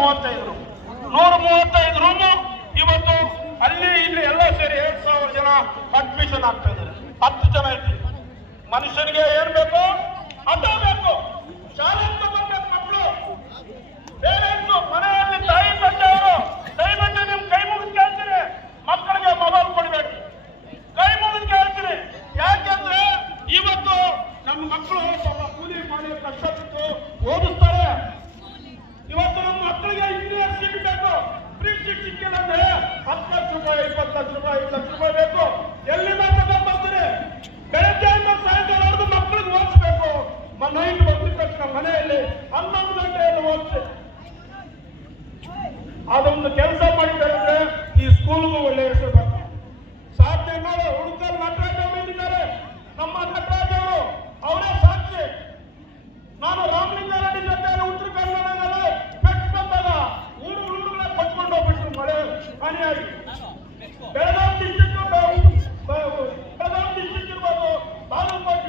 135 room ಇವತ್ತು ಅಲ್ಲಿ ಇಲ್ಲಿ ಎಲ್ಲ ಸೇರಿ 2,000 ಜನ ಅಡ್ಮಿಷನ್ ಆಗ್ತಾ ಇದ್ದಾರೆ. 10 ಜನ ಇದ್ದೀವಿ. ಮನುಷ್ಯನಿಗೆ ಏನ್ ಬೇಕು? ಆಟೋ ಬೇಕು, ಶಾಲೆ ತಗೋಬೇಕು ಮಕ್ಕಳು. ಪೇರೆಂಟ್ಸು ಮನೆಯಲ್ಲಿ ತಾಯಿ ತಂದೆಯವರು ದಯವಿಟ್ಟು ನಿಮ್ ಕೈ ಮುಗಿದು ಕೇಳ್ತೀರಿ, ಮಕ್ಕಳಿಗೆ ಮೊಬೈಲ್ ಕೊಡ್ಬೇಕು. ಕೈ ಮುಗಿದು ಕೇಳ್ತೀರಿ. ಯಾಕೆಂದ್ರೆ ಇವತ್ತು ನಮ್ಮ ಮಕ್ಕಳು ಸ್ವಲ್ಪ ಕೂಲಿ ಮಾಡಿ ಕಷ್ಟ ಬಿಟ್ಟು ಓದಿಸ್ತಾರೆ. ಇವತ್ತು ನಮ್ಮ ಮಕ್ಕಳಿಗೆ ಇಂಜಿನಿಯರ್ ಸೀಟ್ ಬೇಕು, ಫ್ರೀ ಸೀಟ್ ಸಿಕ್ಕಿಲ್ಲ ಅಂದ್ರೆ 10 ಲಕ್ಷ ರೂಪಾಯಿ, 20 ಲಕ್ಷ ರೂಪಾಯಿ, 5 ಲಕ್ಷ ರೂಪಾಯಿ ಬೇಕು. ಎಲ್ಲಿಂದ ತಗೊಂಡ್ ಬರ್ತೀರಿ? ಬೆಳಗ್ಗೆಯಿಂದ ಸಾಯಂಕಾಲವರೆಗೂ ಮಕ್ಕಳಿಗೆ ಓದಿಸ್ಬೇಕು. ನೈಟ್ ಬಂದಿದ ತಕ್ಷಣ ಮನೆಯಲ್ಲಿ 11 ಗಂಟೆಯಲ್ಲಿ ಓದಿಸಿ ಅದೊಂದು ಕೆಲಸ ಮಾಡಿದ್ದಾರೆ. ಈ ಸ್ಕೂಲ್ಗೂ ಒಳ್ಳೆ ಹೆಸರು ಬರ್ತದೆ. ಸಾಧ್ಯ ನೋಡಿ ಹುಡುಗರು ನಟರಾಜ ಬಂದಿದ್ದಾರೆ. ನಮ್ಮ ನಟರಾಜ್ ಅವರು ಅವರೇ ಸಾಕ್ಷಿ. ನಾನು ರಾಮಲಿಂಗಾರೆಡ್ಡಿ ಜೊತೆ ಉತ್ತರ ಕನ್ನಡದಲ್ಲಿ ಪೆಟ್ಟು ಬಂದಾಗ ಊರುಗಳನ್ನ ಕೊಟ್ಕೊಂಡು ಹೋಗ್ಬಿಟ್ರು ಮಳೆ ಹಾನಿಯಾಗಿ.